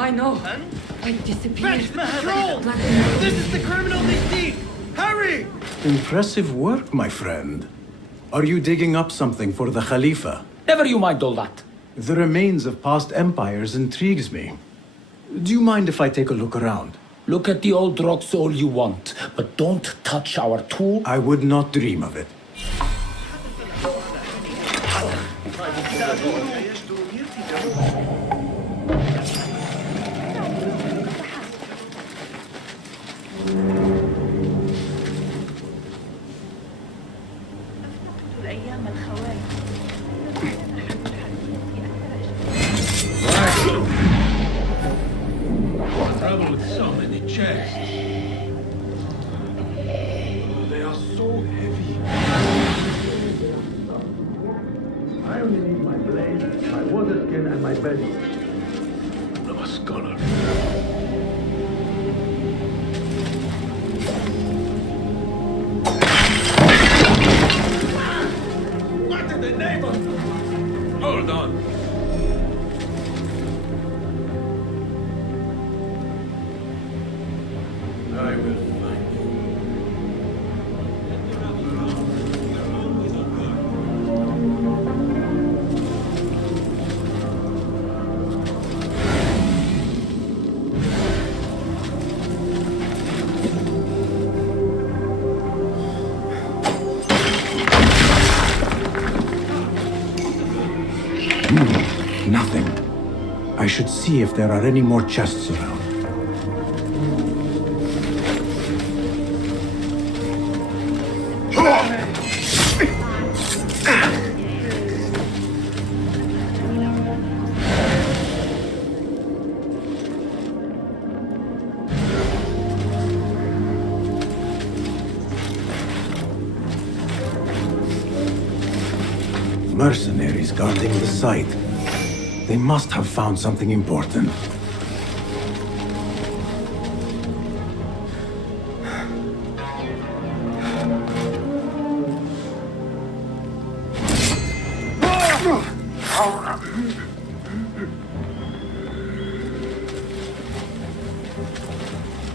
I know. I disappeared. Troll! This is the criminal deed! Hurry! Impressive work, my friend. Are you digging up something for the Khalifa? Never you mind all that. The remains of past empires intrigues me. Do you mind if I take a look around? Look at the old rocks all you want, but don't touch our tool. I would not dream of it. Trouble with so many chests. They are so heavy. I only need my blade, my water skin, and my bedroom. I'm a scholar. What in the name of... Hold on. I will find you. Nothing. I should see if there are any more chests around. Mercenaries guarding the site. They must have found something important.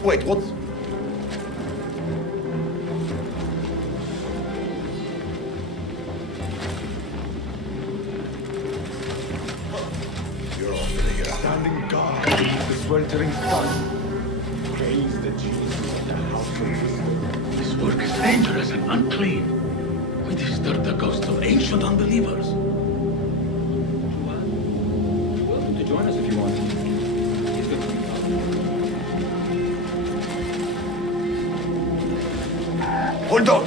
Wait, what? You're all getting a standing guard against the sweltering sun. Praise the Jesus of the house of wisdom. This work is dangerous and unclean. We disturb the ghosts of ancient unbelievers. Welcome to join us if you want. Hold on!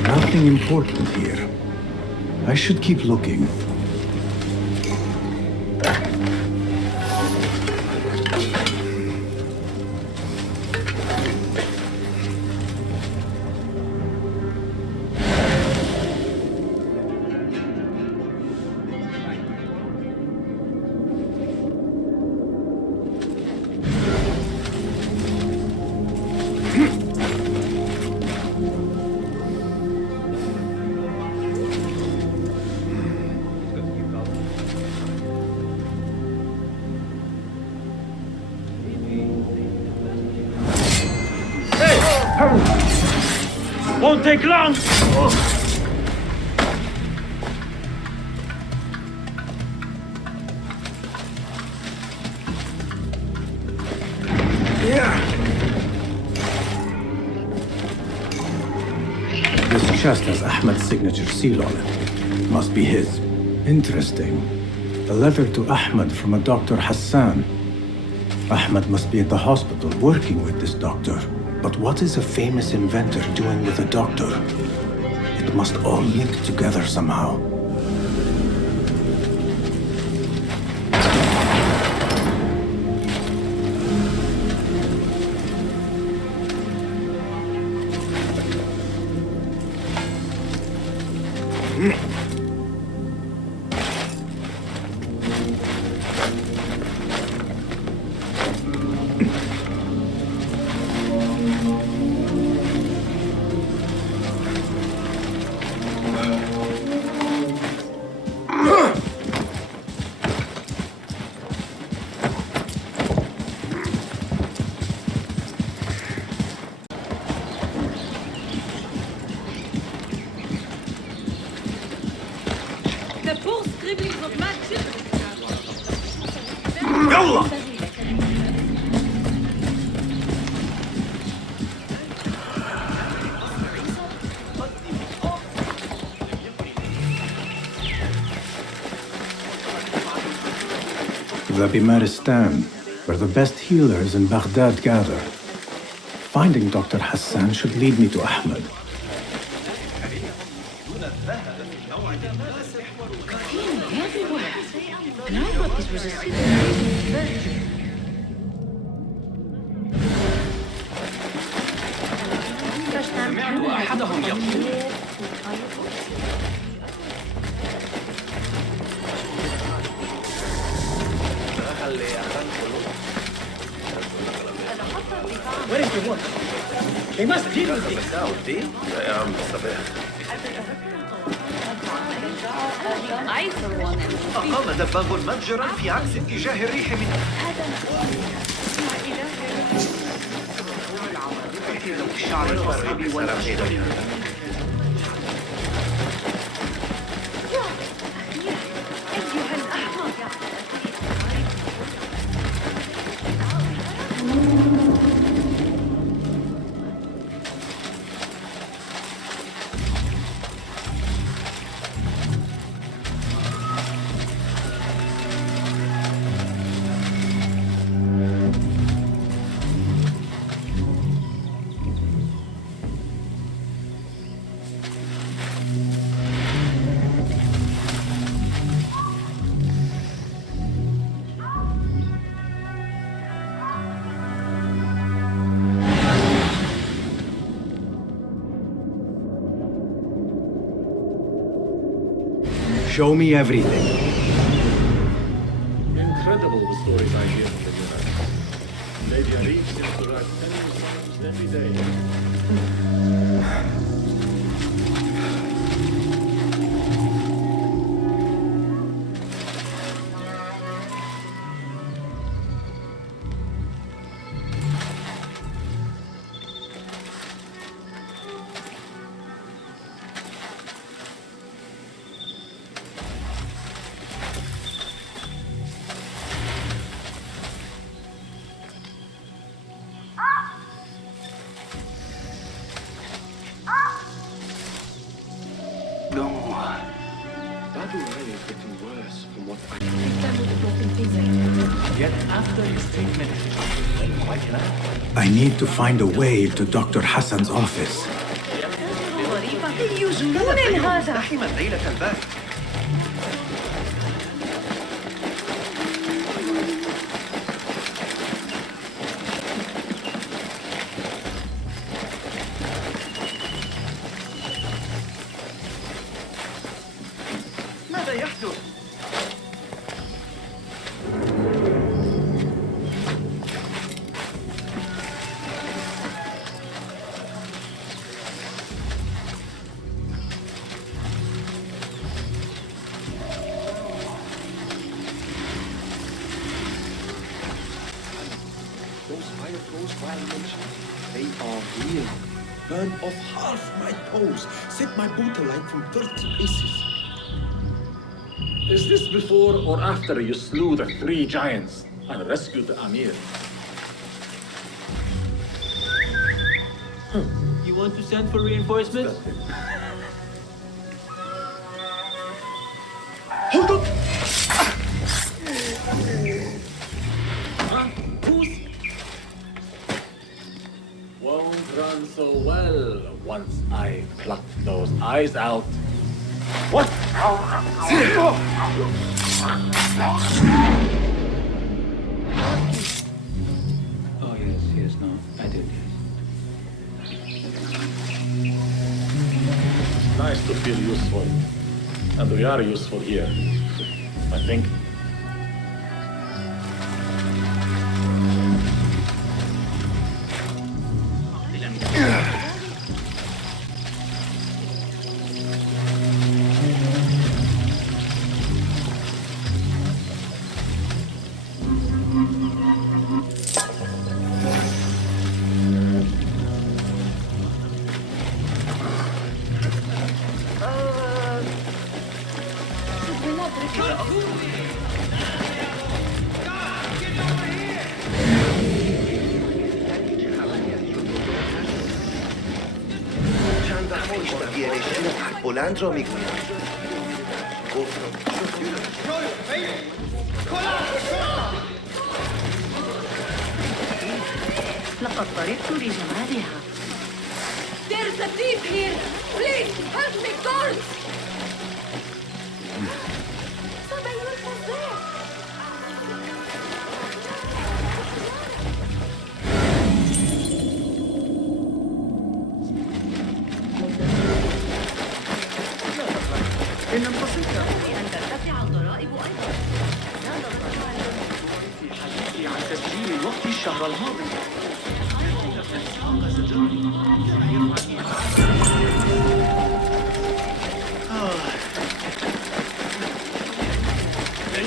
Nothing important here. I should keep looking. Won't take long! This chest has Ahmed's signature seal on it. Must be his. Interesting. A letter to Ahmed from a Dr. Hassan. Ahmed must be at the hospital working with this doctor. But what is a famous inventor doing with a doctor? It must all link together somehow. The poor scribblings of mad children. The Bimaristan, where the best healers in Baghdad gather. Finding Dr. Hassan should lead me to Ahmed. Everywhere. And I thought this was a secret. سمعت أحدهم يقول Where is the water? They must deal with this. I, for one, am أقام دباغ متجرا في عكس اتجاه الريح من الشعر الأصعب والأشجار. Show me everything. Incredible the stories I hear from the Mirage. Lady Arif seems to write many songs every day. Dcoy is getting worse from what I Yet after his treatment, he went quite enough. I need to find a way to Dr. Hassan's office. زحما ليلة البارحة. ماذا يحدث؟ Those fire throws violations, they are real. here. Burn off half my toes. Set my boot alight from 30 paces. Is this before or after you slew the 3 giants and rescued the Amir? You want to send for reinforcements? Hold up! Won't run so well once I pluck those eyes out. What? Oh, yes, no, I did, yes. Nice to feel useful. And we are useful here, I think. بلند را میگویم. لقد طربت لجمالها. There's a thief here! Please, help me, guards! إن انتصرت أن ترتفع الضرائب أيضا. زاد الضرائب في حديثي عن تسجيل الوقت الشهر الماضي.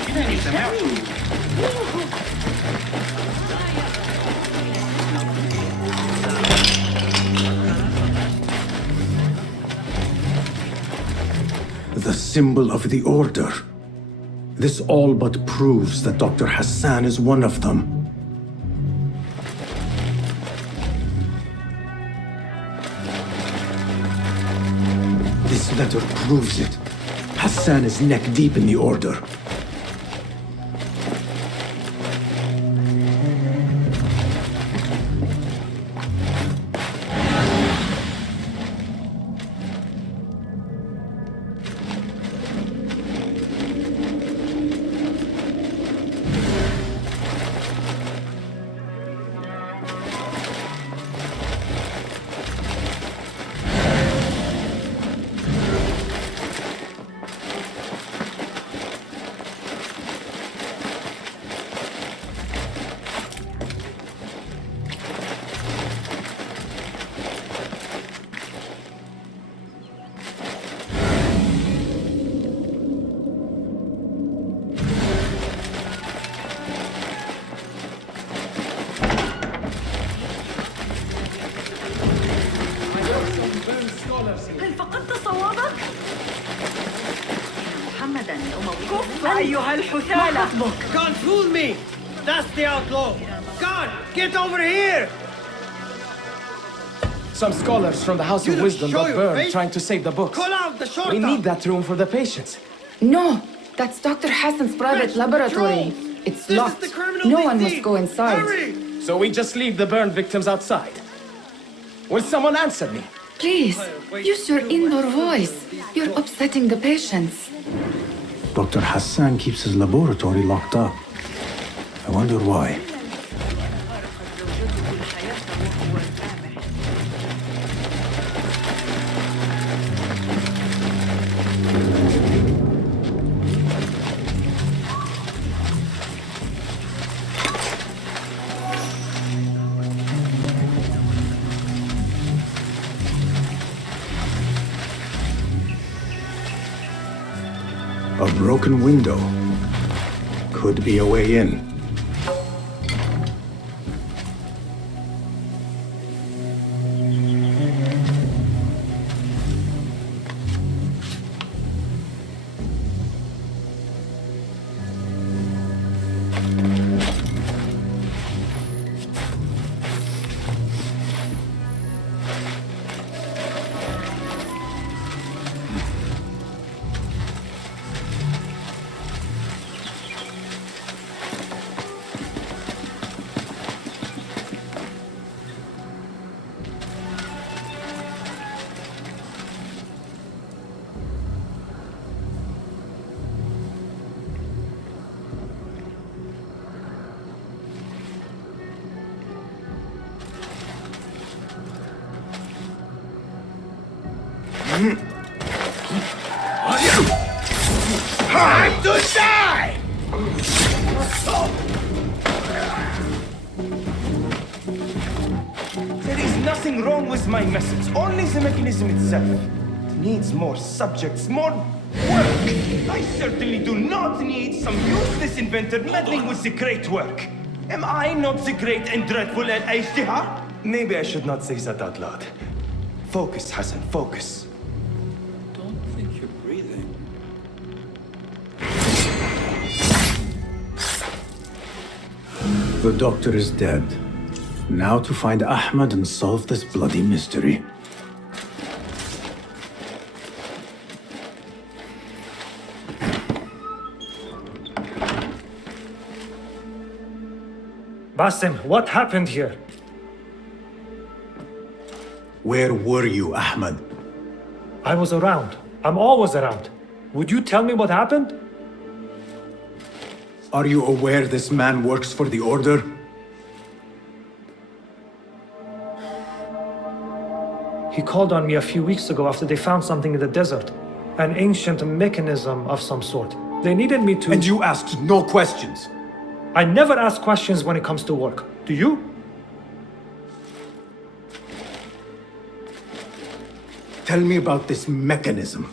إنني سمعت. The symbol of the Order. This all but proves that Dr. Hassan is one of them. This letter proves it. Hassan is neck deep in the Order. هل فقدت صوابك؟ محمدا كف أيها الحثالة! Can't fool me! That's the outlaw! God, get over here! Some scholars from the House of Wisdom got burned trying to save the books. Call out the short We need that room for the patients. No, that's Dr. Hassan's private laboratory. It's locked. No one must go inside. So we just leave the burn victims outside. Will someone answer me? Please, use your indoor voice. You're upsetting the patients. Dr. Hassan keeps his laboratory locked up. I wonder why. A broken window. Could be a way in. Time to die! There is nothing wrong with my message, only the mechanism itself. It needs more subjects, more work. I certainly do not need some useless inventor meddling with the great work. Am I not the great and dreadful Al-Ajtiha? Maybe I should not say that out loud. Focus, Hassan, focus. Don't think you're breathing. The doctor is dead. Now to find Ahmed and solve this bloody mystery. Basim, what happened here? Where were you, Ahmed? I was around. I'm always around. Would you tell me what happened? Are you aware this man works for the Order? He called on me a few weeks ago after they found something in the desert. An ancient mechanism of some sort. They needed me to... And you asked no questions? I never ask questions when it comes to work. Do you? Tell me about this mechanism.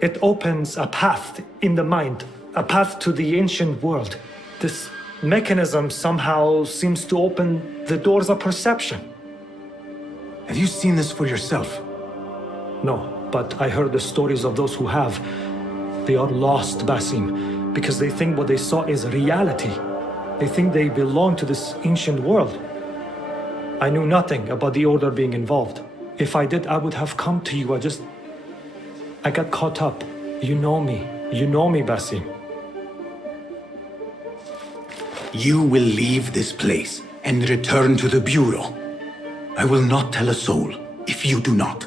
It opens a path in the mind, a path to the ancient world. This mechanism somehow seems to open the doors of perception. Have you seen this for yourself? No, but I heard the stories of those who have. They are lost, Basim, because they think what they saw is reality. They think they belong to this ancient world. I knew nothing about the Order being involved. If I did, I would have come to you. I got caught up. You know me, Basim. You will leave this place and return to the Bureau. I will not tell a soul if you do not.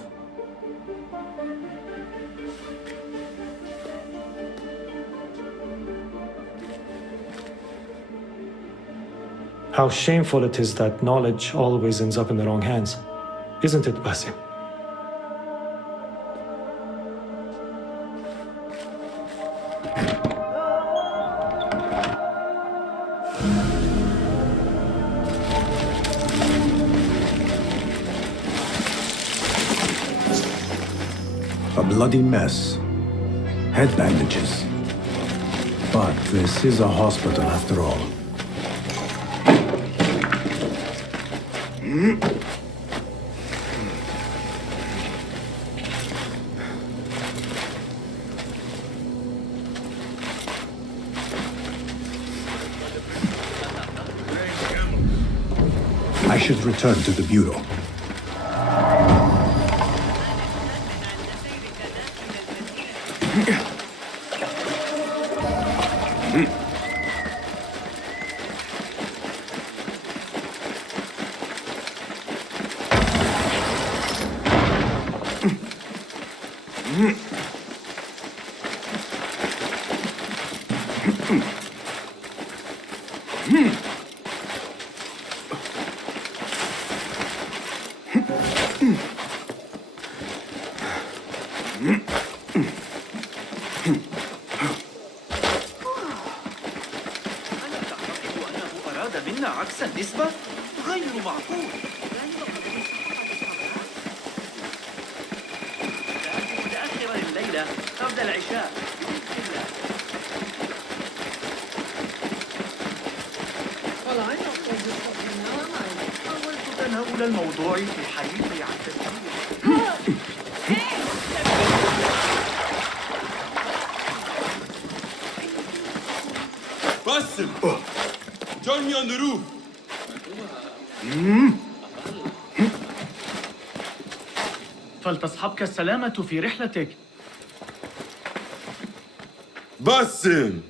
How shameful it is that knowledge always ends up in the wrong hands. Isn't it, Basim? A bloody mess. Head bandages. But this is a hospital after all. I should return to the Bureau. Basim! Join me on the roof! فلتصحبك السلامة في رحلتك. Basim!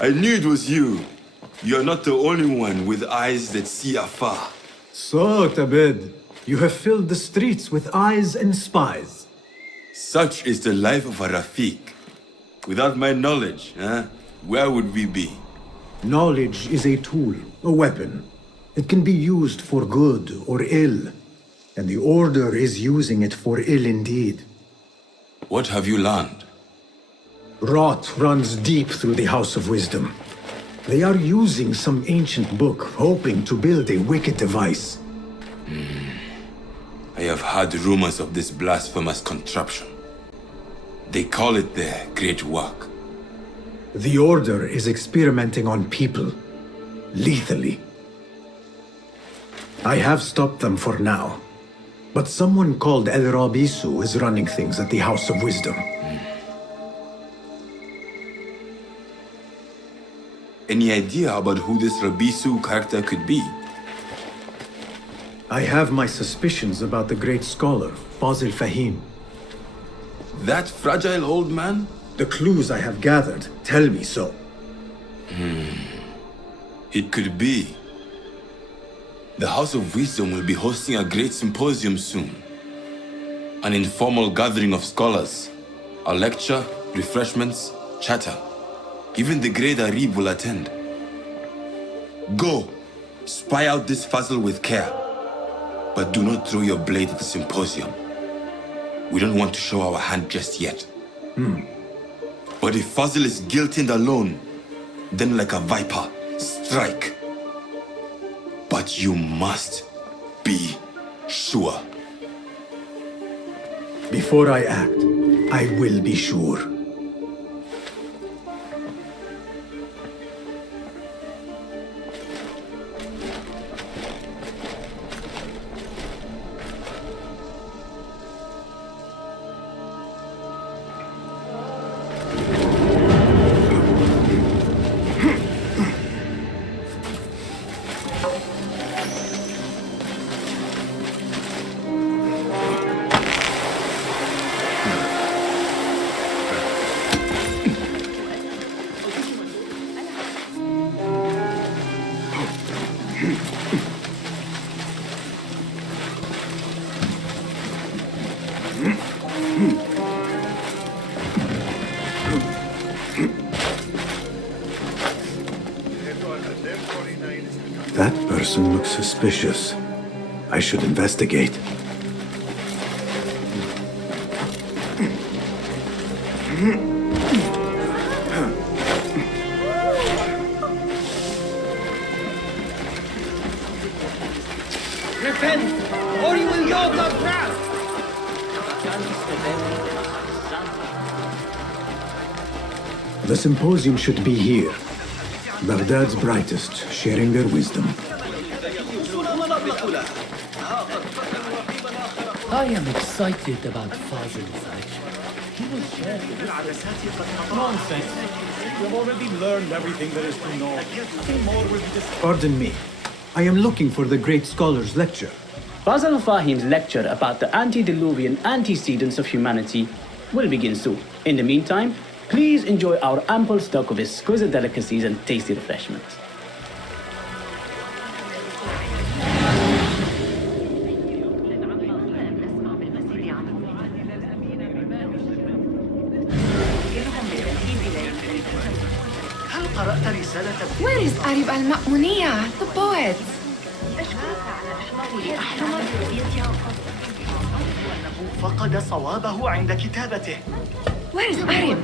I knew it was you. You're not the only one with eyes that see afar. So, Tabid, you have filled the streets with eyes and spies. Such is the life of a Rafiq. Without my knowledge, where would we be? Knowledge is a tool, a weapon. It can be used for good or ill. and the Order is using it for ill indeed. What have you learned? Rot runs deep through the House of Wisdom. They are using some ancient book, hoping to build a wicked device. I have heard rumors of this blasphemous contraption. They call it their great work. The Order is experimenting on people, lethally. I have stopped them for now, but someone called El Rabisu is running things at the House of Wisdom. Any idea about who this Rabisu character could be? I have my suspicions about the great scholar, Fazil Fahim. That fragile old man? The clues I have gathered tell me so. It could be. The House of Wisdom will be hosting a great symposium soon. An informal gathering of scholars. A lecture, refreshments, chatter. Even the great Arib will attend. Go, spy out this Fazil with care. But do not throw your blade at the symposium. We don't want to show our hand just yet. But if Fazil is guilty and alone, then like a viper, strike. But you must be sure. Before I act, I will be sure. That person looks suspicious. I should investigate. Repent, or you will go to wrath! The symposium should be here. Baghdad's brightest, sharing their wisdom. I am excited about Fazil's action. He will share nonsense. You have already learned everything there is to know. Nothing more will be discussed. Pardon me. I am looking for the great scholar's lecture. Fazil Fahim's lecture about the antediluvian antecedents of humanity will begin soon. In the meantime, please enjoy our ample stock of exquisite delicacies and tasty refreshments. Where is Arib al-Ma'muniya, the poet? فقد صوابه عند كتابته. Where is Arib?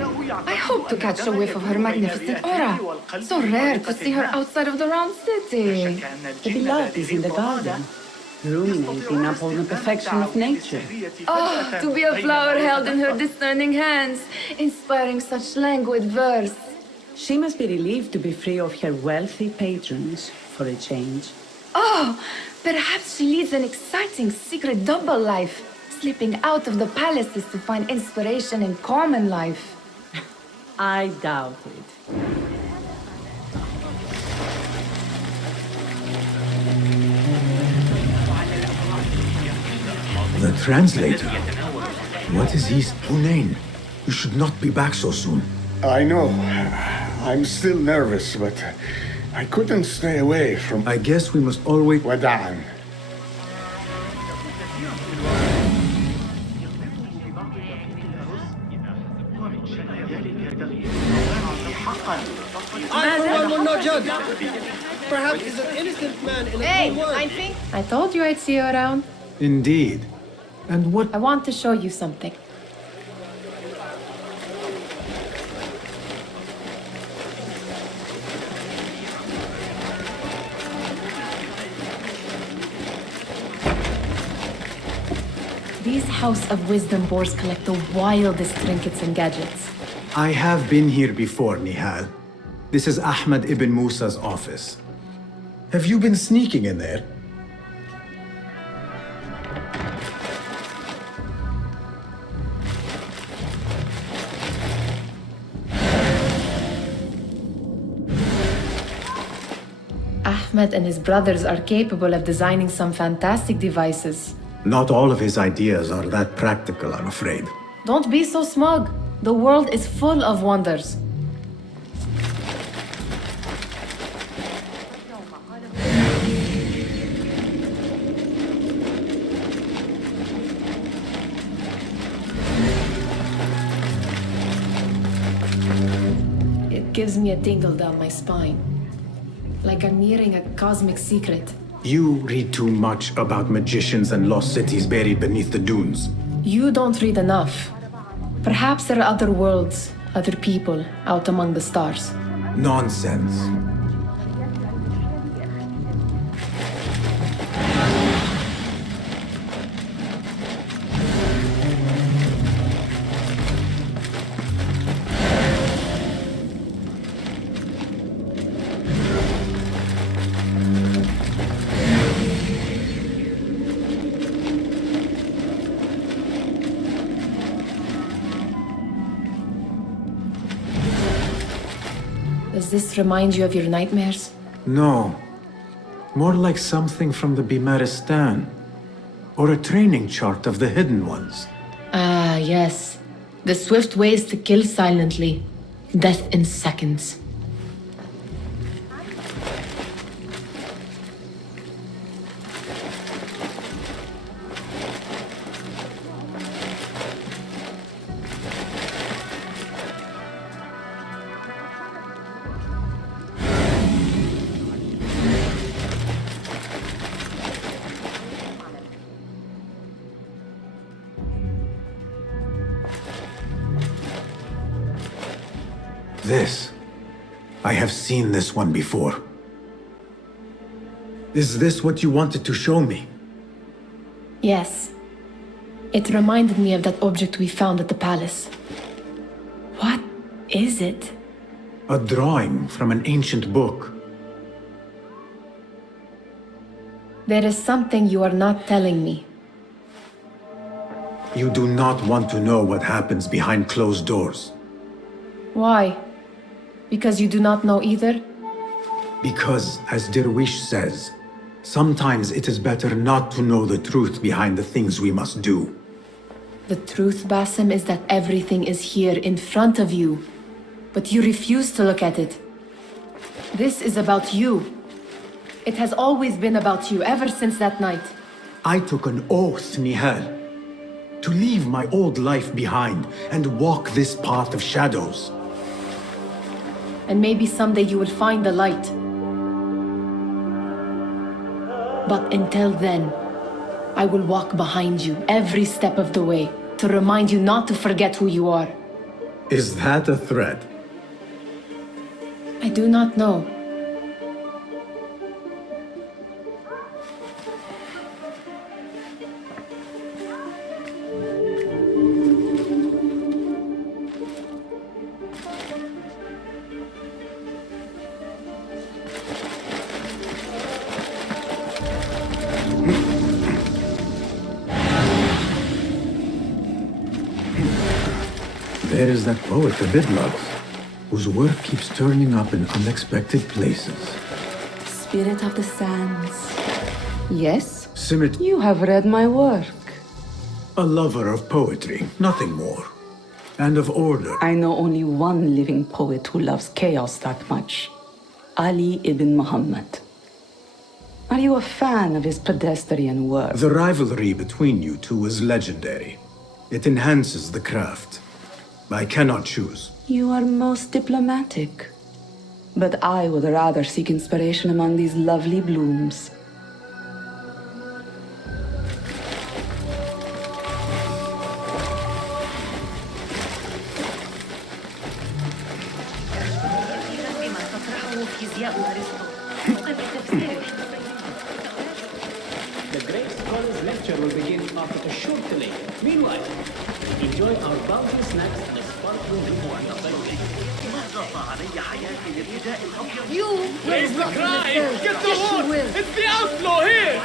I hope to catch a whiff of her magnificent aura. So rare to see her outside of the round city. The beloved is in the garden, ruminating upon the perfection of nature. Oh, to be a flower held in her discerning hands, inspiring such languid verse. She must be relieved to be free of her wealthy patrons for a change. Oh, perhaps she leads an exciting secret double life, slipping out of the palaces to find inspiration in common life. I doubt it. The translator? What is his name? You should not be back so soon. I know. I'm still nervous, but I couldn't stay away from... I guess we must all wait... وداعاً. I will not judge. Perhaps he's an innocent man in a Hey, cruel world. I told you I'd see you around. Indeed. And what... I want to show you something. These House of Wisdom boars collect the wildest trinkets and gadgets. I have been here before, Nihal. This is Ahmed ibn Musa's office. Have you been sneaking in there? Ahmed and his brothers are capable of designing some fantastic devices. Not all of his ideas are that practical, I'm afraid. Don't be so smug. The world is full of wonders. It gives me a tingle down my spine. Like I'm nearing a cosmic secret. You read too much about magicians and lost cities buried beneath the dunes. You don't read enough. Perhaps there are other worlds, other people out among the stars. Nonsense. Does this remind you of your nightmares? No. More like something from the Bimaristan. Or a training chart of the Hidden Ones. Ah, yes. The swift ways to kill silently. Death in seconds. This. I have seen this one before. Is this what you wanted to show me? Yes. It reminded me of that object we found at the palace. What is it? A drawing from an ancient book. There is something you are not telling me. You do not want to know what happens behind closed doors. Why? Because you do not know either? Because, as Derwish says, sometimes it is better not to know the truth behind the things we must do. The truth, Basim, is that everything is here in front of you. But you refuse to look at it. This is about you. It has always been about you, ever since that night. I took an oath, Nihal, to leave my old life behind and walk this path of shadows. And maybe someday you will find the light. But until then, I will walk behind you every step of the way to remind you not to forget who you are. Is that a threat? I do not know. There is that poet, the Bidlogs, whose work keeps turning up in unexpected places. Spirit of the Sands. Yes? Simit, You have read my work. a lover of poetry, nothing more. And of order. I know only one living poet who loves chaos that much. Ali ibn Muhammad. Are you a fan of his pedestrian work? The rivalry between you two is legendary. It enhances the craft. I cannot choose. You are most diplomatic. But I would rather seek inspiration among these lovely blooms. lecture will begin after a short delay. Meanwhile, enjoy our bounty snacks and a sparkling before the ceremony. You Raise the cry! Get the Yes, you wood! will. It's the outlaw here!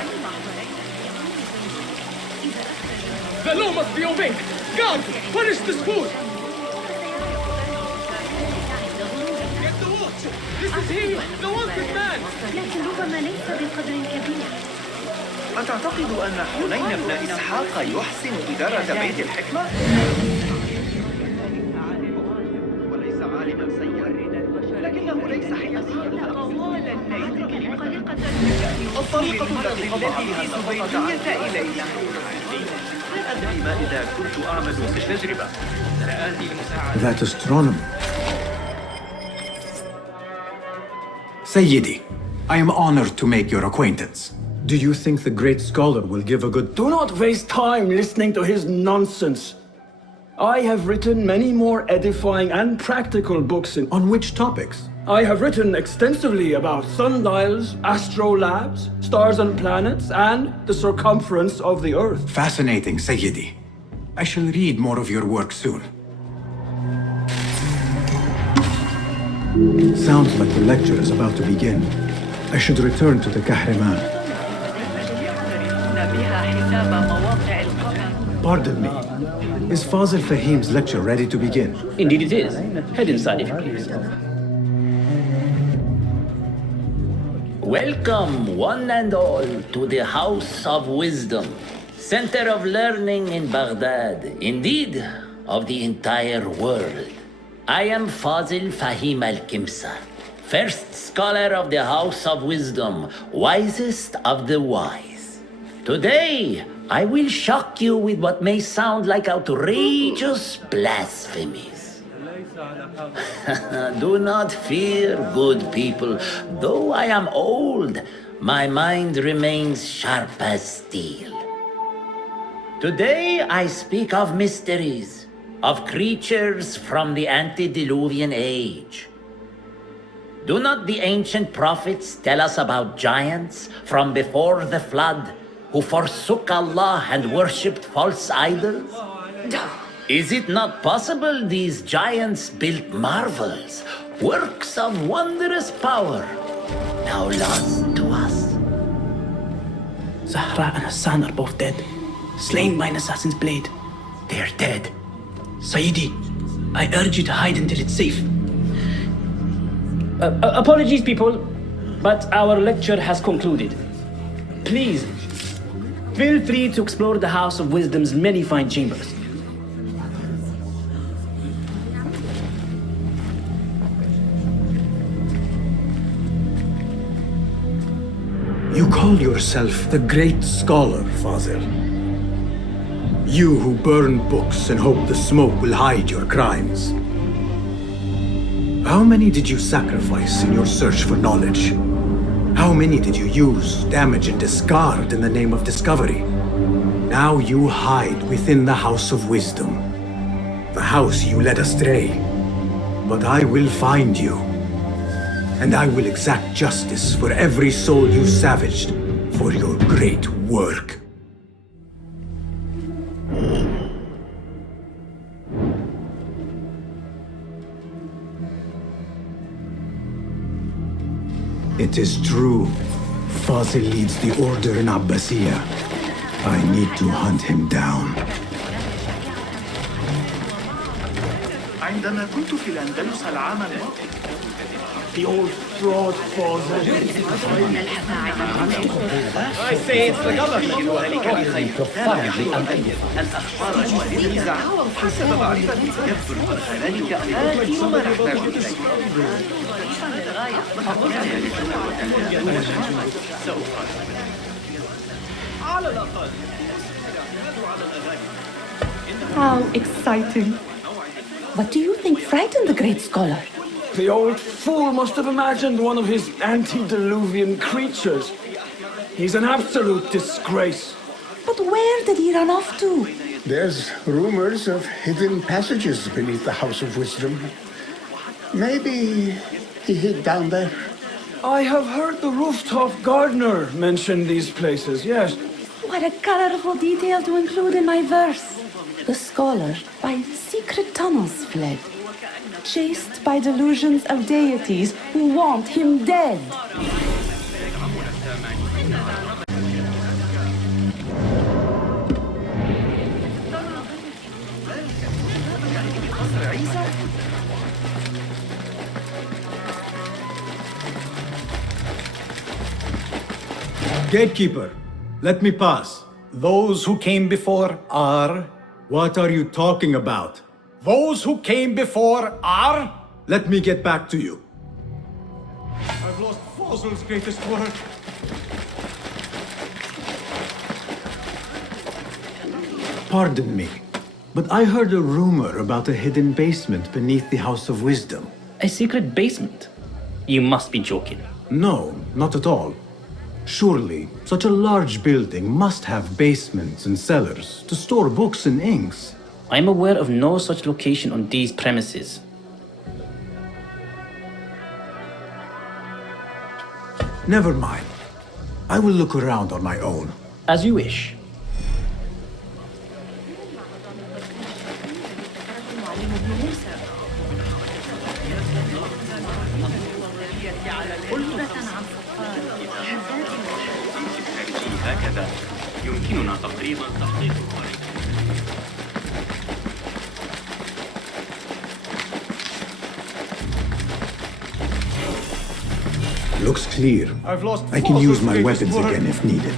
The law must be obeyed! Guards, punish this fool! Get the watch! This is he, the wanted man! لكن ربما ليس بقدر كبير. أتعتقد أن حنين بن إسحاق يحسن إدارة بيت الحكمة؟ وليس عالما سيئا، لكنه ليس حياسيا. الطريقة التي التي سبيعية إلينا. لا أدري ما إذا كنت أعمل بالتجربة. سآتي لمساعدة. That astronomer. Sayyidi, I am honored to make your acquaintance. Do you think the great scholar will give a good... Do not waste time listening to his nonsense. I have written many more edifying and practical books in... On which topics? I have written extensively about sundials, astrolabes, stars and planets, and the circumference of the Earth. Fascinating, Sayyidi. I shall read more of your work soon. Sounds like the lecture is about to begin. I should return to the Kahraman. Pardon me. Is Fazil Fahim's lecture ready to begin? Indeed it is. Head inside if you please. Welcome, one and all, to the House of Wisdom, center of learning in Baghdad, indeed, of the entire world. I am Fazil Fahim al-Kimsa, first scholar of the House of Wisdom, wisest of the wise. Today, I will shock you with what may sound like outrageous blasphemies. Do not fear, good people. Though I am old, my mind remains sharp as steel. Today I speak of mysteries, of creatures from the antediluvian age. Do not the ancient prophets tell us about giants from before the flood who forsook Allah and worshipped false idols? Is it not possible these giants built marvels, works of wondrous power, now lost to us? Zahra and Hassan are both dead, slain by an assassin's blade. They're dead. Sayyidi, I urge you to hide until it's safe. Apologies, people, but our lecture has concluded. Please, feel free to explore the House of Wisdom's many fine chambers. You call yourself the great scholar, Fazil. You who burn books and hope the smoke will hide your crimes. How many did you sacrifice in your search for knowledge? How many did you use, damage, and discard in the name of discovery? Now you hide within the House of Wisdom, the house you led astray. But I will find you, and I will exact justice for every soul you savaged for your great work. It is true. Fazil leads the order in Abbasiyah. I need to hunt him down. عندما كنت في الأندلس العام الماضي. The old fraud Fazil. I say it's the government. الأخبار المهمة حسب معرفتي يبدو الخلاني كآتي وما نحتاج إليه. على الأقل. How exciting. What do you think frightened the great scholar? The old fool must have imagined one of his antediluvian creatures. He's an absolute disgrace. But where did he run off to? There's rumors of hidden passages beneath the House of Wisdom. Maybe he hid down there. I have heard the rooftop gardener mention these places, yes. What a colorful detail to include in my verse. The scholar by secret tunnels fled, chased by delusions of deities who want him dead. Gatekeeper, let me pass. Those who came before are... What are you talking about? Those who came before are... Let me get back to you. I've lost Fossil's greatest work. Pardon me, but I heard a rumor about a hidden basement beneath the House of Wisdom. A secret basement? You must be joking. No, not at all. Surely, such a large building must have basements and cellars to store books and inks. I am aware of no such location on these premises. Never mind. I will look around on my own. As you wish. هكذا يمكننا تقريبا تحقيق Looks clear. I've lost I can use my Fossil's weapons greatest again if needed.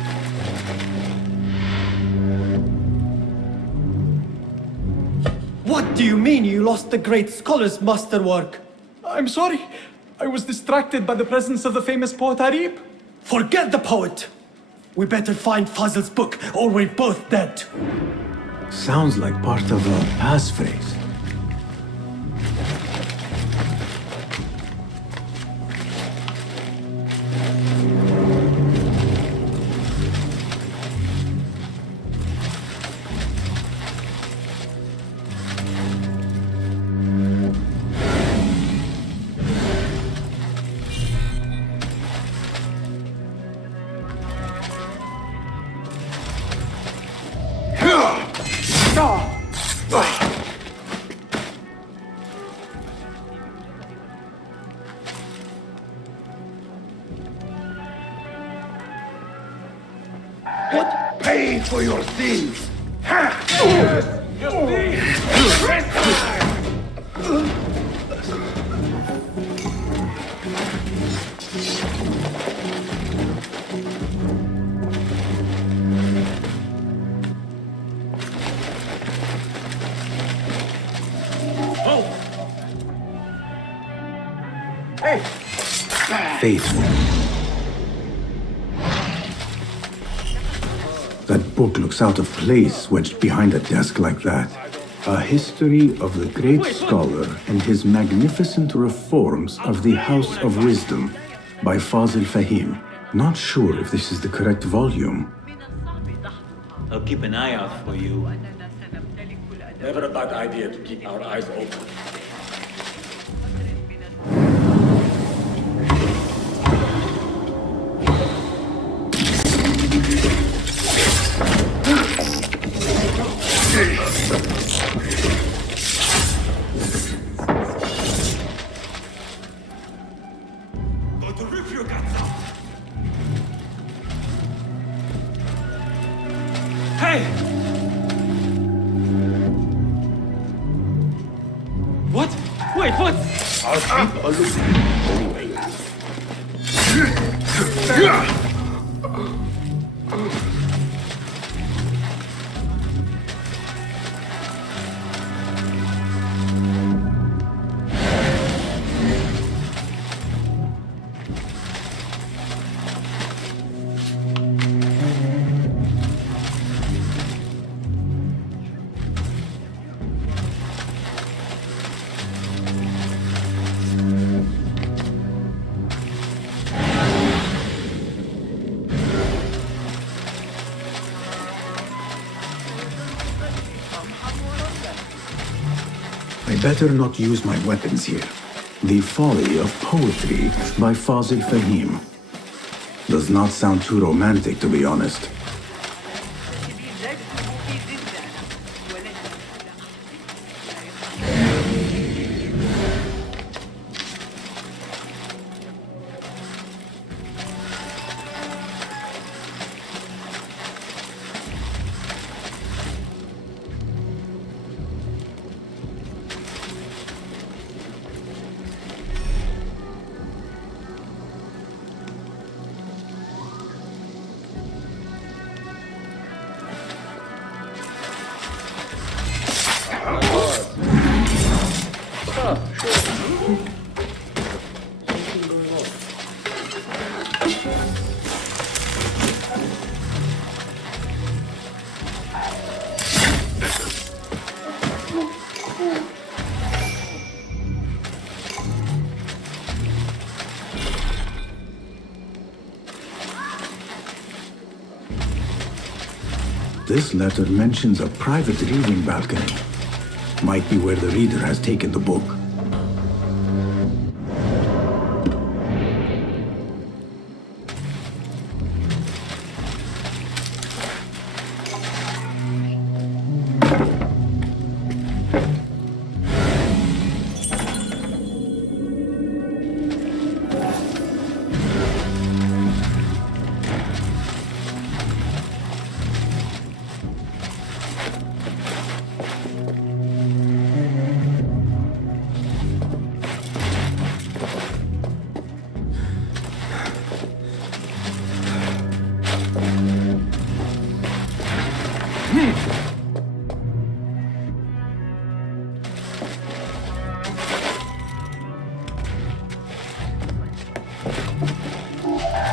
What do you mean you lost the great scholar's masterwork? I'm sorry. I was distracted by the presence of the famous poet Arib. Forget the poet! We better find Fazl's book, or we're both dead. Sounds like part of a passphrase. Pay for your sins! Faithful. That book looks out of place wedged behind a desk like that. A history of the great scholar and his magnificent reforms of the House of Wisdom by Fazil Fahim. Not sure if this is the correct volume. I'll keep an eye out for you. Never a bad idea to keep our eyes open. Hey! What? Wait, what? Our people are losing. I better not use my weapons here. The Folly of Poetry by Fazil Fahim. Does not sound too romantic, to be honest. This letter mentions a private reading balcony. Might be where the reader has taken the book.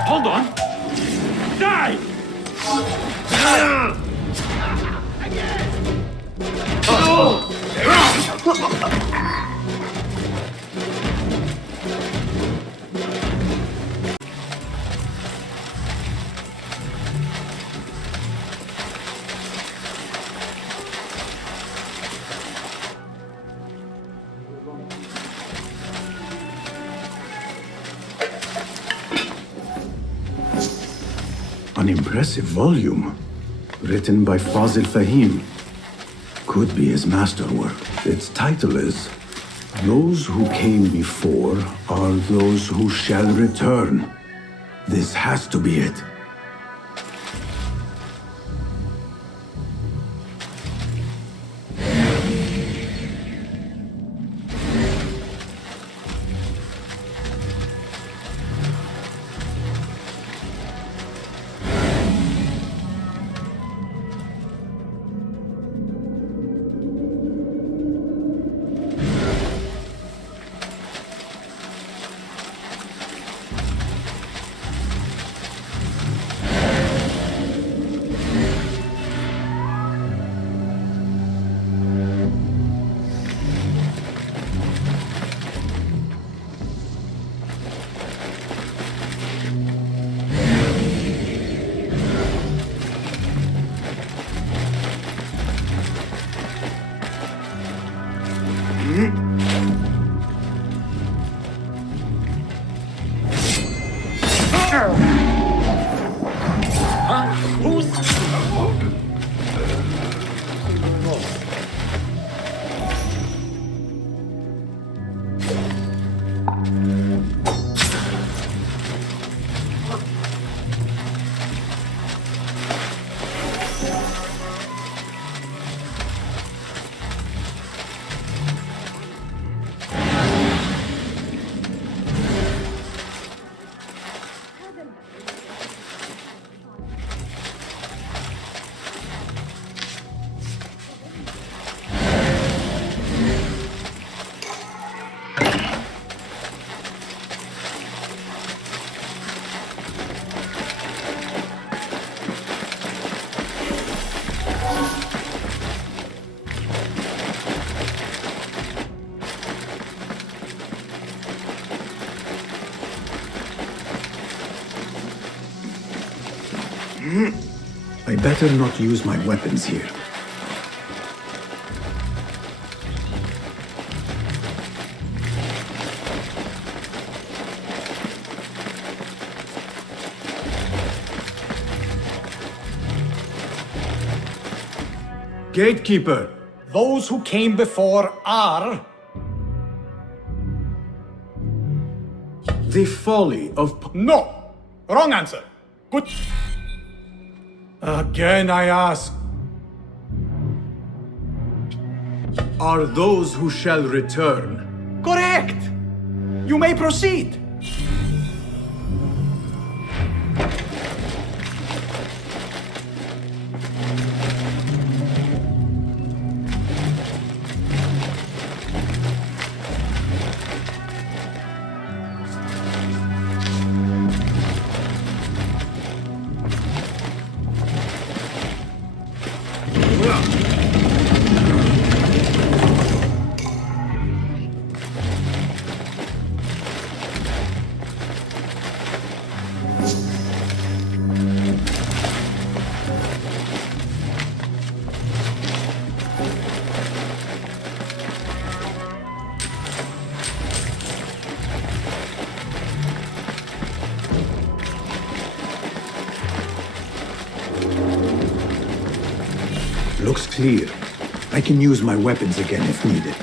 Hold on! Die! An impressive volume, written by Fazil Fahim. Could be his masterwork. Its title is, Those Who Came Before Are Those Who Shall Return. This has to be it. I better not use my weapons here. Gatekeeper, those who came before are... The folly of... No! Wrong answer. Good... Again I ask. Are those who shall return. Correct! You may proceed. Looks clear. I can use my weapons again if needed.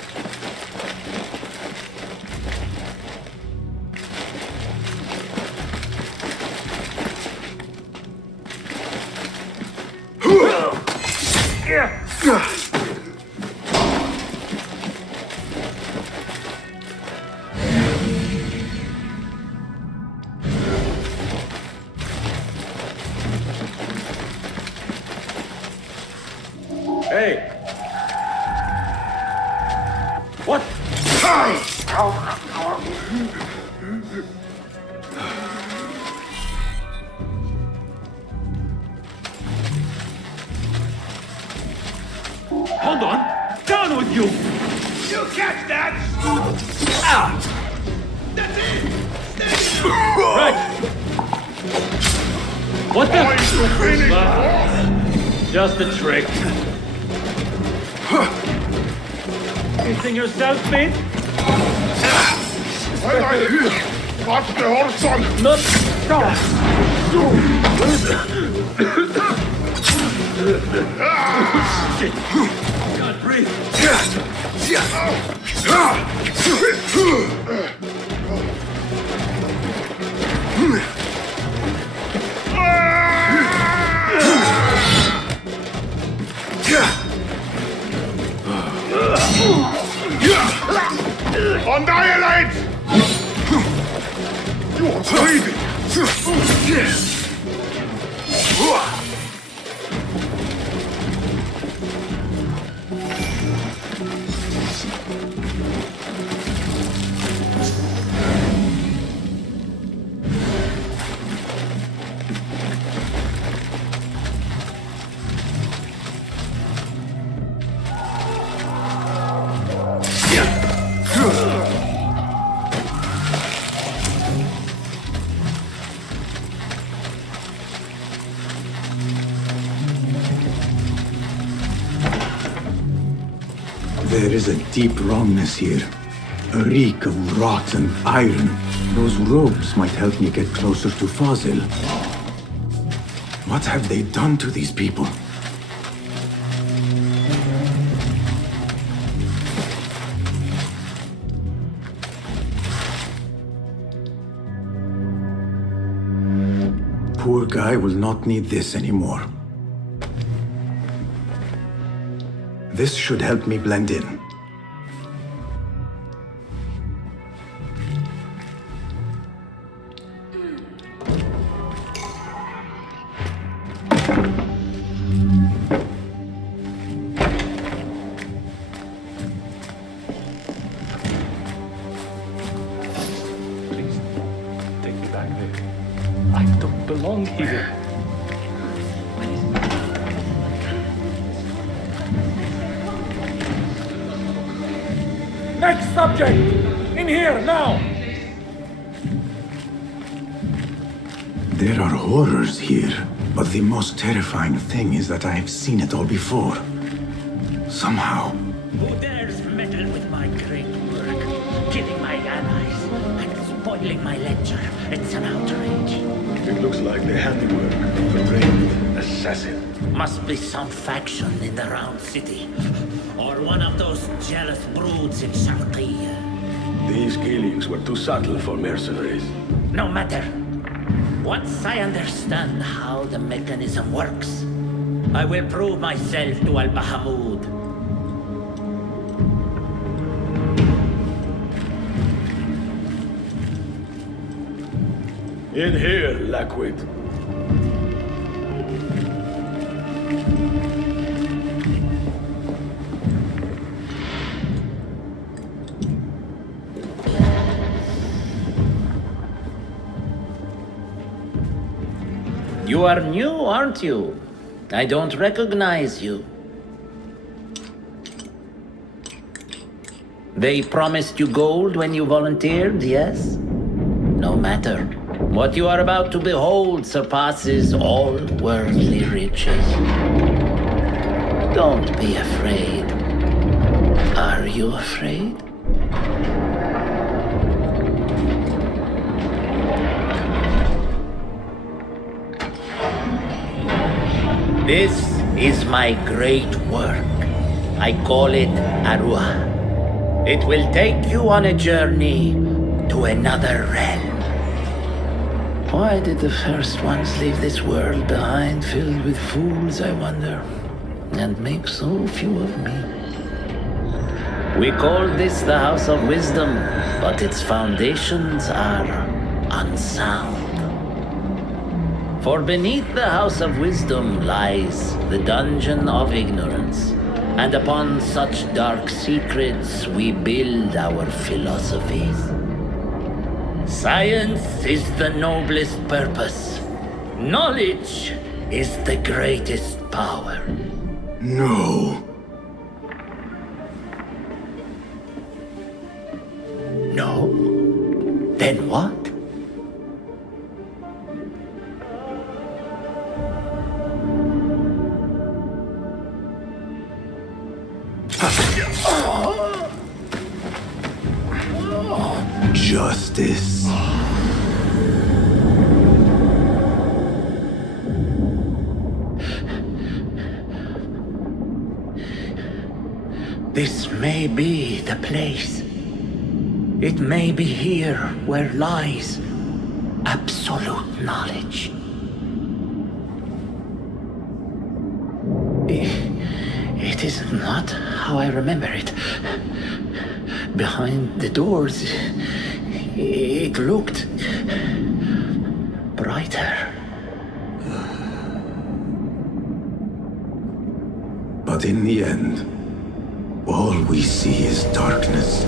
Hey! What? Hold on! Down with you! You catch that? Ah! That's it! Right! What the? Just a trick. Facing yourself, mate? Watch the horse on! Not... Shit! Can't breathe! Annihilate! You are breathing! There is a deep wrongness here. A reek of rot and iron. Those robes might help me get closer to Fazil. What have they done to these people? Poor guy will not need this anymore. This should help me blend in. Please, take me back there. I don't belong here. Next subject! In here, now! There are horrors here, but the most terrifying thing is that I have seen it all before. Somehow. Who dares meddle with my great work, killing my allies and spoiling my lecture? It's an outrage. It looks like the handiwork of a trained assassin. Must be some faction in the Round City. Or one of those jealous broods in Sharqiyya. These killings were too subtle for mercenaries. No matter. Once I understand how the mechanism works, I will prove myself to Al-Bahamud. In here, Lackwit. You are new, aren't you? I don't recognize you. They promised you gold when you volunteered, yes? No matter. What you are about to behold surpasses all worldly riches. Don't be afraid. Are you afraid? This is my great work. I call it Arua. It will take you on a journey to another realm. Why did the first ones leave this world behind filled with fools, I wonder, and make so few of me? We call this the House of Wisdom, but its foundations are unsound. For beneath the House of Wisdom lies the Dungeon of Ignorance, and upon such dark secrets we build our philosophies. Science is the noblest purpose. Knowledge is the greatest power. No. No? Then what? Justice. This may be the place. It may be here where lies absolute knowledge. It is not how I remember it. Behind the doors, it looked brighter. But in the end, all we see is darkness.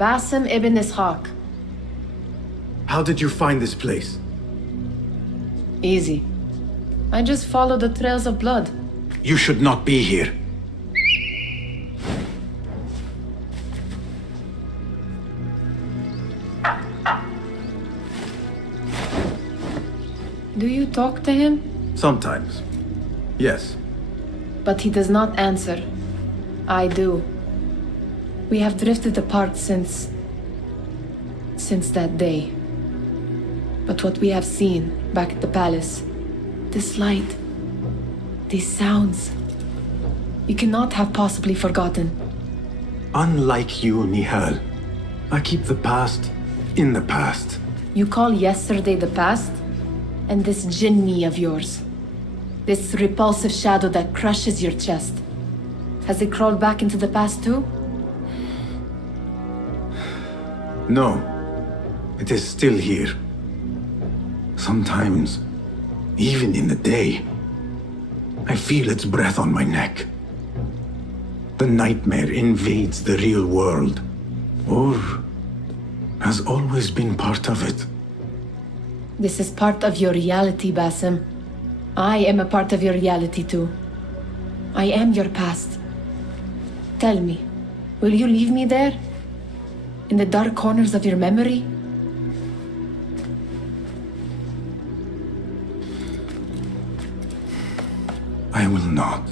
Basim ibn Ishaq. How did you find this place? Easy. I just follow the trails of blood. You should not be here. Do you talk to him? Sometimes. Yes. But he does not answer. I do. We have drifted apart since that day. But what we have seen back at the palace, this light, these sounds, you cannot have possibly forgotten. Unlike you, Nihal, I keep the past in the past. You call yesterday the past? And this jinni of yours, this repulsive shadow that crushes your chest, has it crawled back into the past too? No, it is still here. Sometimes, even in the day, I feel its breath on my neck. The nightmare invades the real world, or has always been part of it. This is part of your reality, Basim. I am a part of your reality too. I am your past. Tell me, will you leave me there? In the dark corners of your memory? I will not.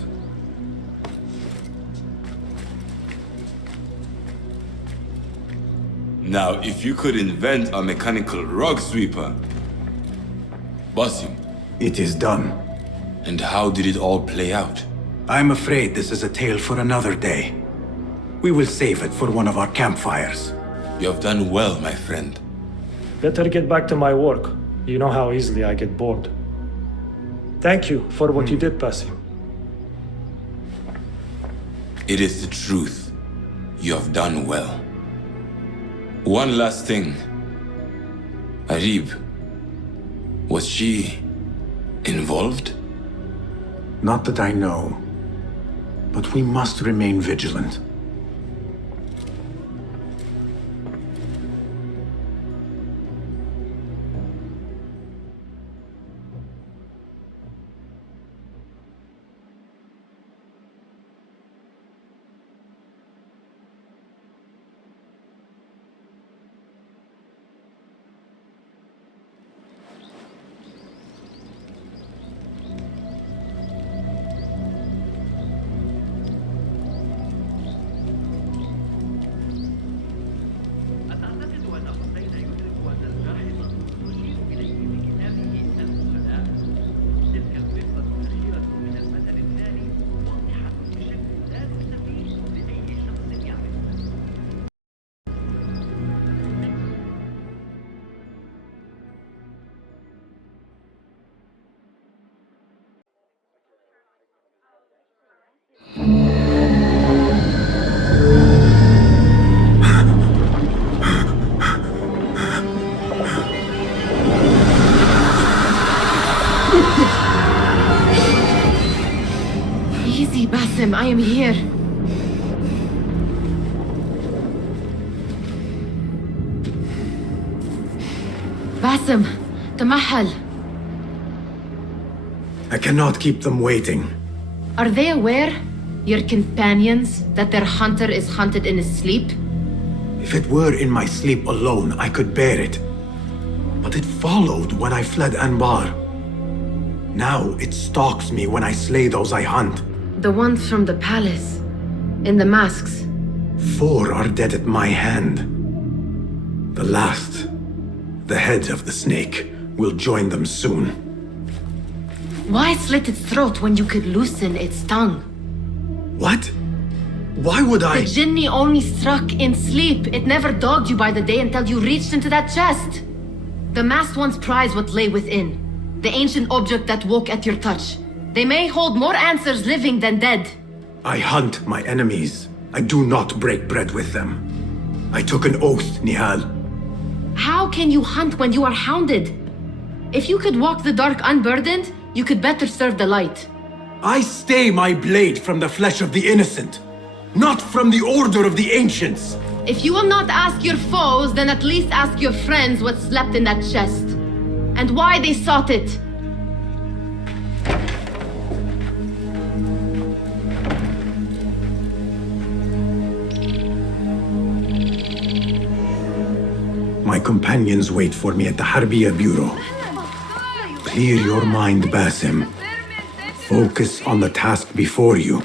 Now, if you could invent a mechanical rug sweeper, Basim. It is done. And how did it all play out? I'm afraid this is a tale for another day. We will save it for one of our campfires. You have done well, my friend. Better get back to my work. You know how easily I get bored. Thank you for what you did, Basim. It is the truth. You have done well. One last thing. Arib, was she involved? Not that I know. But we must remain vigilant. Easy, Basim, I am here. Basim, Tamahal. I cannot keep them waiting. Are they aware, your companions, that their hunter is hunted in his sleep? If it were in my sleep alone, I could bear it. But it followed when I fled Anbar. Now it stalks me when I slay those I hunt. The ones from the palace, in the masks. 4 are dead at my hand. The last, the head of the snake, will join them soon. Why slit its throat when you could loosen its tongue? What? Why would I? The jinni only struck in sleep. It never dogged you by the day until you reached into that chest. The masked ones prize what lay within. The ancient object that woke at your touch. They may hold more answers living than dead. I hunt my enemies. I do not break bread with them. I took an oath, Nihal. How can you hunt when you are hounded? If you could walk the dark unburdened, you could better serve the light. I stay my blade from the flesh of the innocent, not from the order of the ancients. If you will not ask your foes, then at least ask your friends what slept in that chest. And why they sought it. My companions wait for me at the Harbiya Bureau. Clear your mind, Basim. Focus on the task before you.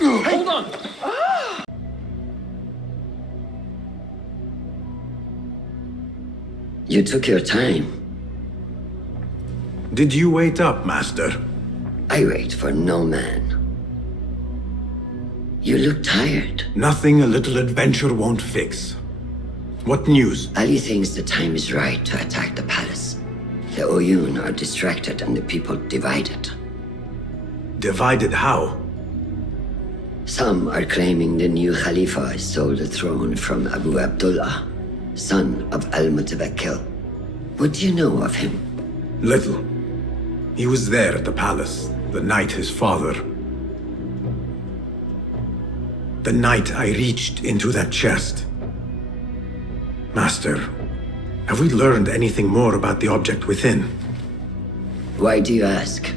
Hold on! You took your time. Did you wait up, Master? I wait for no man. You look tired. Nothing a little adventure won't fix. What news? Ali thinks the time is right to attack the palace. The Oyun are distracted and the people divided. Divided how? Some are claiming the new Khalifa stole the throne from Abu Abdullah, son of Al-Mutawakkil. What do you know of him? Little. He was there at the palace, the night his father... The night I reached into that chest. Master, have we learned anything more about the object within? Why do you ask?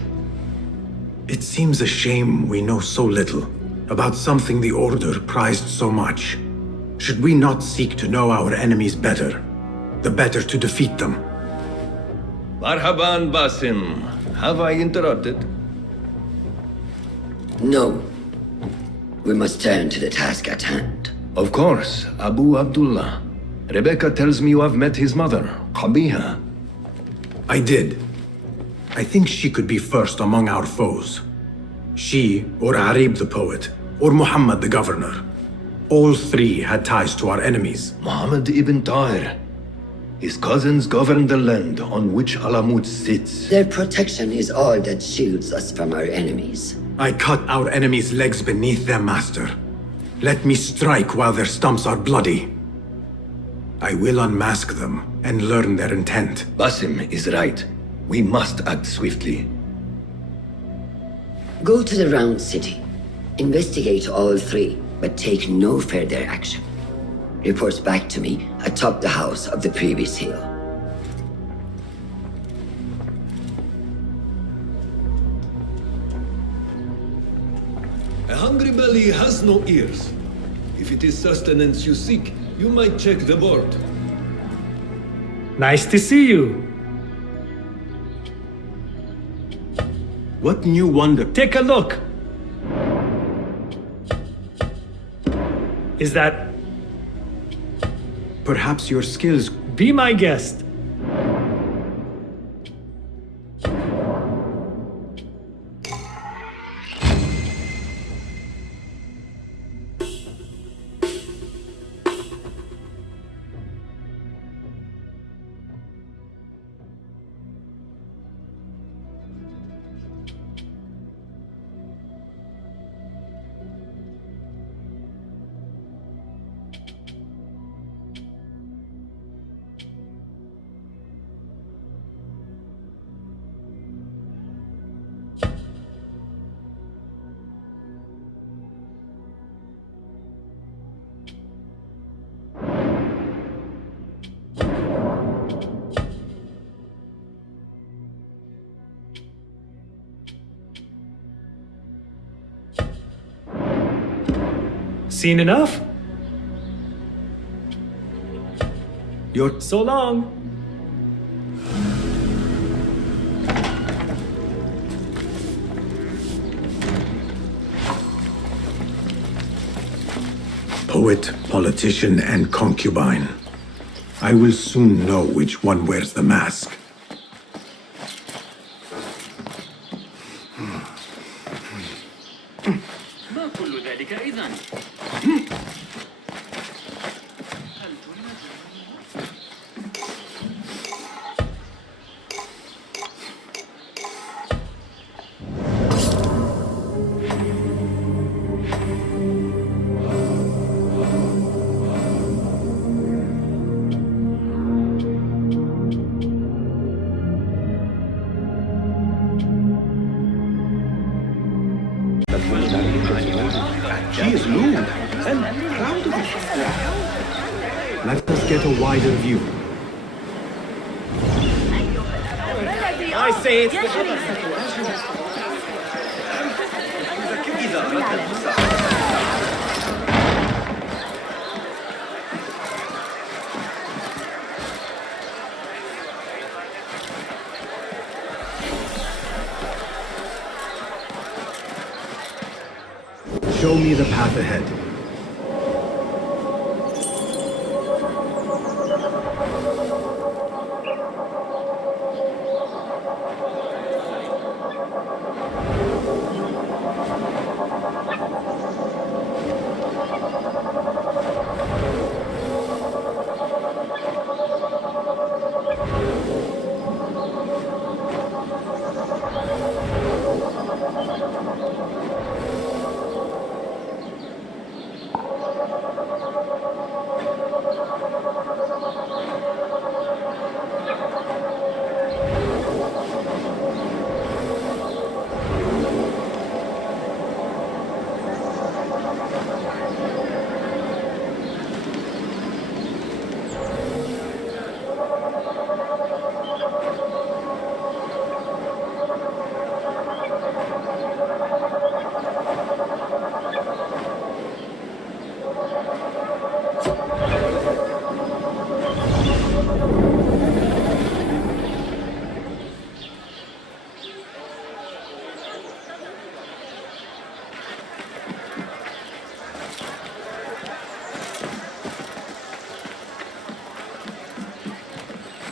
It seems a shame we know so little about something the Order prized so much. Should we not seek to know our enemies better, the better to defeat them? Marhaban, Basim. Have I interrupted? No. We must turn to the task at hand. Of course, Abu Abdullah. Rebecca tells me you have met his mother, Qabiha. I did. I think she could be first among our foes. She, or Arib the poet, or Muhammad the governor. All three had ties to our enemies. Muhammad ibn Tahir. His cousins govern the land on which Alamut sits. Their protection is all that shields us from our enemies. I cut our enemies' legs beneath them, Master. Let me strike while their stumps are bloody. I will unmask them and learn their intent. Basim is right. We must act swiftly. Go to the Round City. Investigate all three, but take no further action. Report back to me atop the house of the previous hill. A hungry belly has no ears. If it is sustenance you seek, you might check the board. Nice to see you. What new wonder? Take a look. Is that... Perhaps your skills... Be my guest. Seen enough? You're... So long. Poet, politician, and concubine. I will soon know which one wears the mask. She is moved and proud of it. Let us get a wider view. I say it's Show me the path ahead.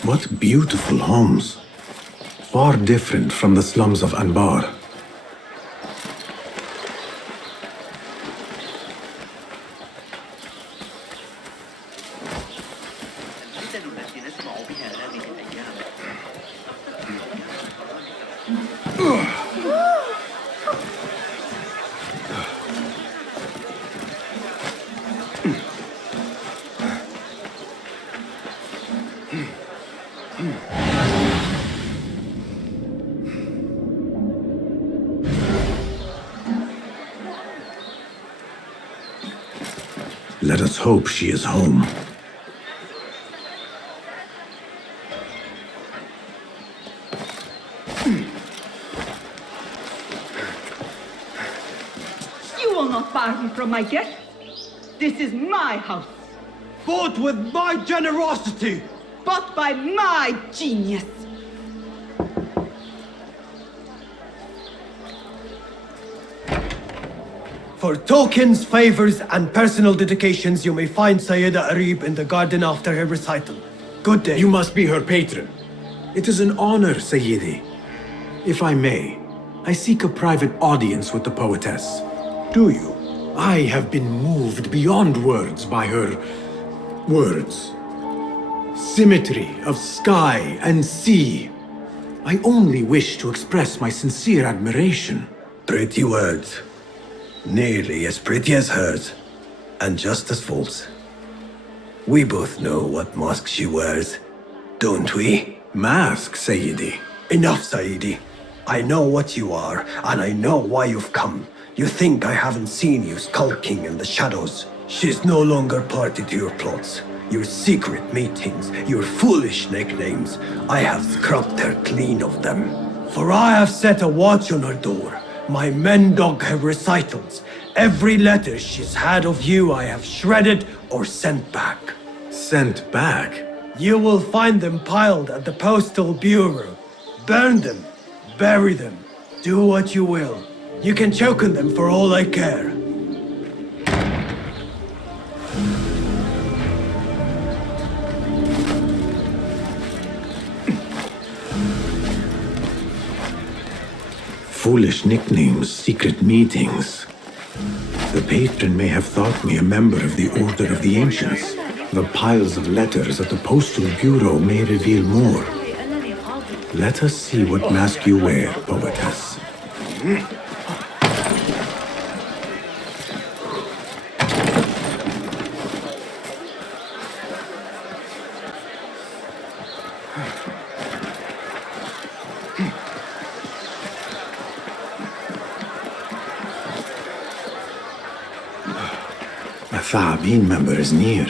What beautiful homes. Far different from the slums of Anbar. Let us hope she is home. You will not bar me from my guest. This is my house. Bought with my generosity. Bought by my genius. For tokens, favors, and personal dedications, you may find Sayyida Arib in the garden after her recital. Good day. You must be her patron. It is an honor, Sayyidi. If I may, I seek a private audience with the poetess. Do you? I have been moved beyond words by her words. Symmetry of sky and sea. I only wish to express my sincere admiration. Pretty words. Nearly as pretty as hers, and just as false. We both know what mask she wears, don't we? Mask, Sayyidi. Enough, Sayyidi. I know what you are, and I know why you've come. You think I haven't seen you skulking in the shadows. She's no longer party to your plots. Your secret meetings, your foolish nicknames. I have scrubbed her clean of them. For I have set a watch on her door. My men dog her recitals. Every letter she's had of you I have shredded or sent back. Sent back? You will find them piled at the Postal Bureau. Burn them, bury them, do what you will. You can choke on them for all I care. Foolish nicknames, secret meetings. The patron may have thought me a member of the Order of the Ancients. The piles of letters at the Postal Bureau may reveal more. Let us see what mask you wear, poetess. Tha'abin member is near.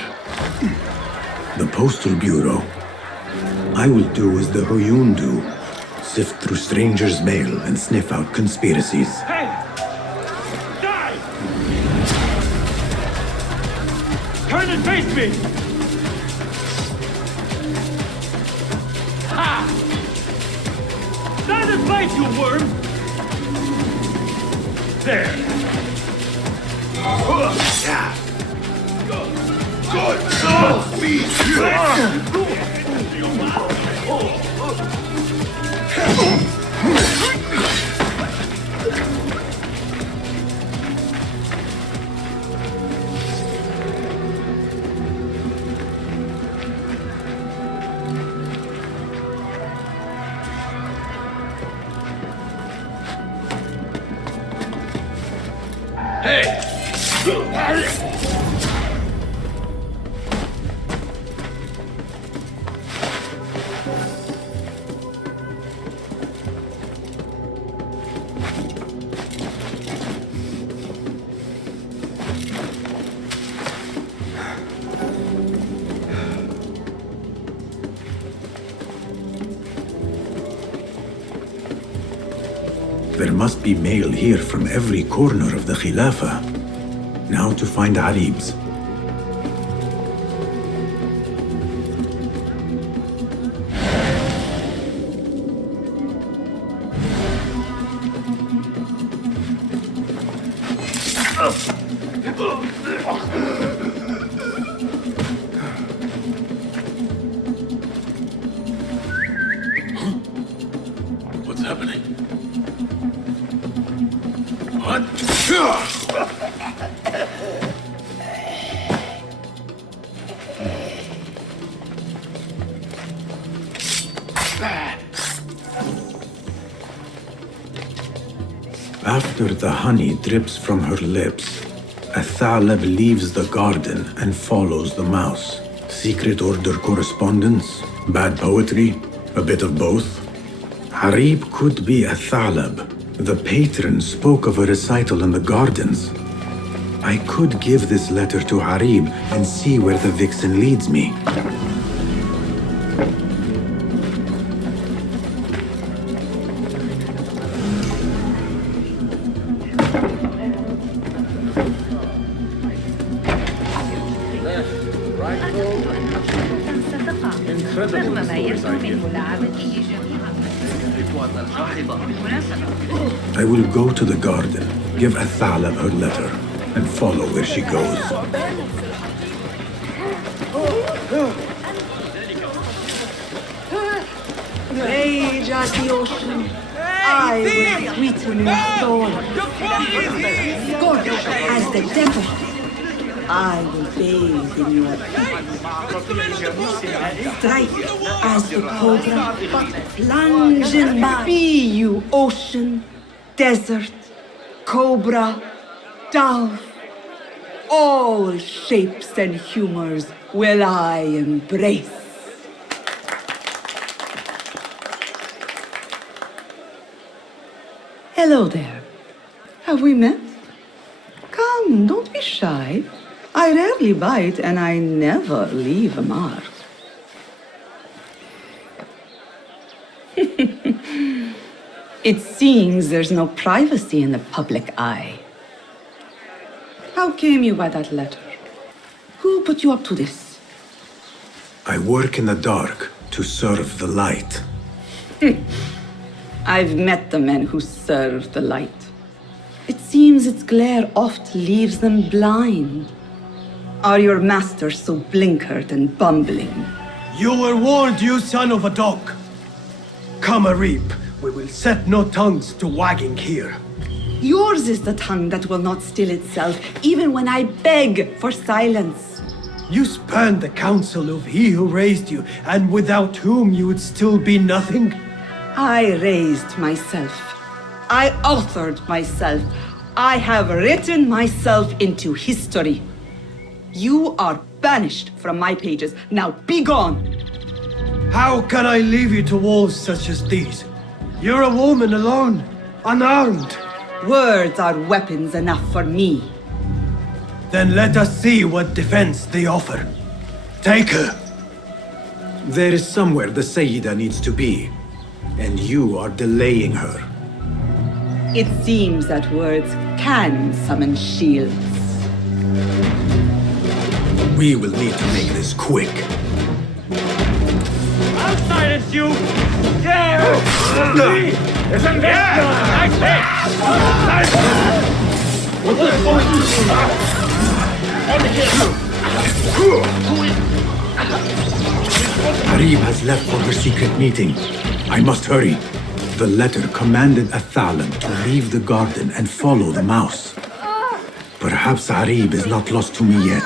The Postal Bureau. I will do as the Huyun do. Sift through strangers' mail and sniff out conspiracies. Hey! Die! Turn and face me! Ha! Stand and fight, you worm! There! Yeah. Good God, be There must be mail here from every corner of the Khilafah. Now to find Arib's. What's happening? What? After the honey drips from her lips, a Thalib leaves the garden and follows the mouse. Secret order correspondence? Bad poetry? A bit of both? Harib could be a Thalib. The patron spoke of a recital in the gardens. I could give this letter to Harib and see where the vixen leads me. I will go to the garden, give Athalab her letter, and follow where she goes. Rage as the ocean, I will sweeten your soul. Scorch as the devil, I will bathe in your heat. Strike as the cobra, but plunge in my. Be you ocean, desert, cobra, dove, all shapes and humors will I embrace. Hello there. Have we met? Come, don't be shy. I rarely bite and I never leave a mark. It seems there's no privacy in the public eye. How came you by that letter? Who put you up to this? I work in the dark to serve the light. I've met the men who serve the light. It seems its glare oft leaves them blind. Are your masters so blinkered and bumbling? You were warned, you son of a dog. Come, Arib. We will set no tongues to wagging here. Yours is the tongue that will not still itself, even when I beg for silence. You spurned the counsel of he who raised you, and without whom you would still be nothing. I raised myself. I authored myself. I have written myself into history. You are banished from my pages. Now be gone. How can I leave you to wolves such as these? You're a woman alone, unarmed. Words are weapons enough for me. Then let us see what defense they offer. Take her. There is somewhere the Sayyida needs to be, and you are delaying her. It seems that words can summon shields. We will need to make this quick. I'll silence you! Yeah! Isn't this nice hit? Harib has left for her secret meeting. I must hurry. The letter commanded Athalan to leave the garden and follow the mouse. Perhaps Harib is not lost to me yet.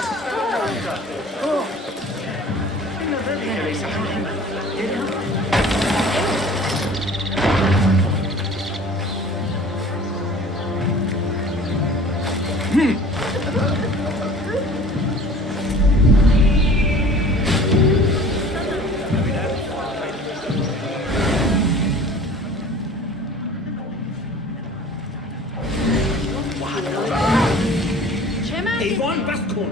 ايوان بس کن.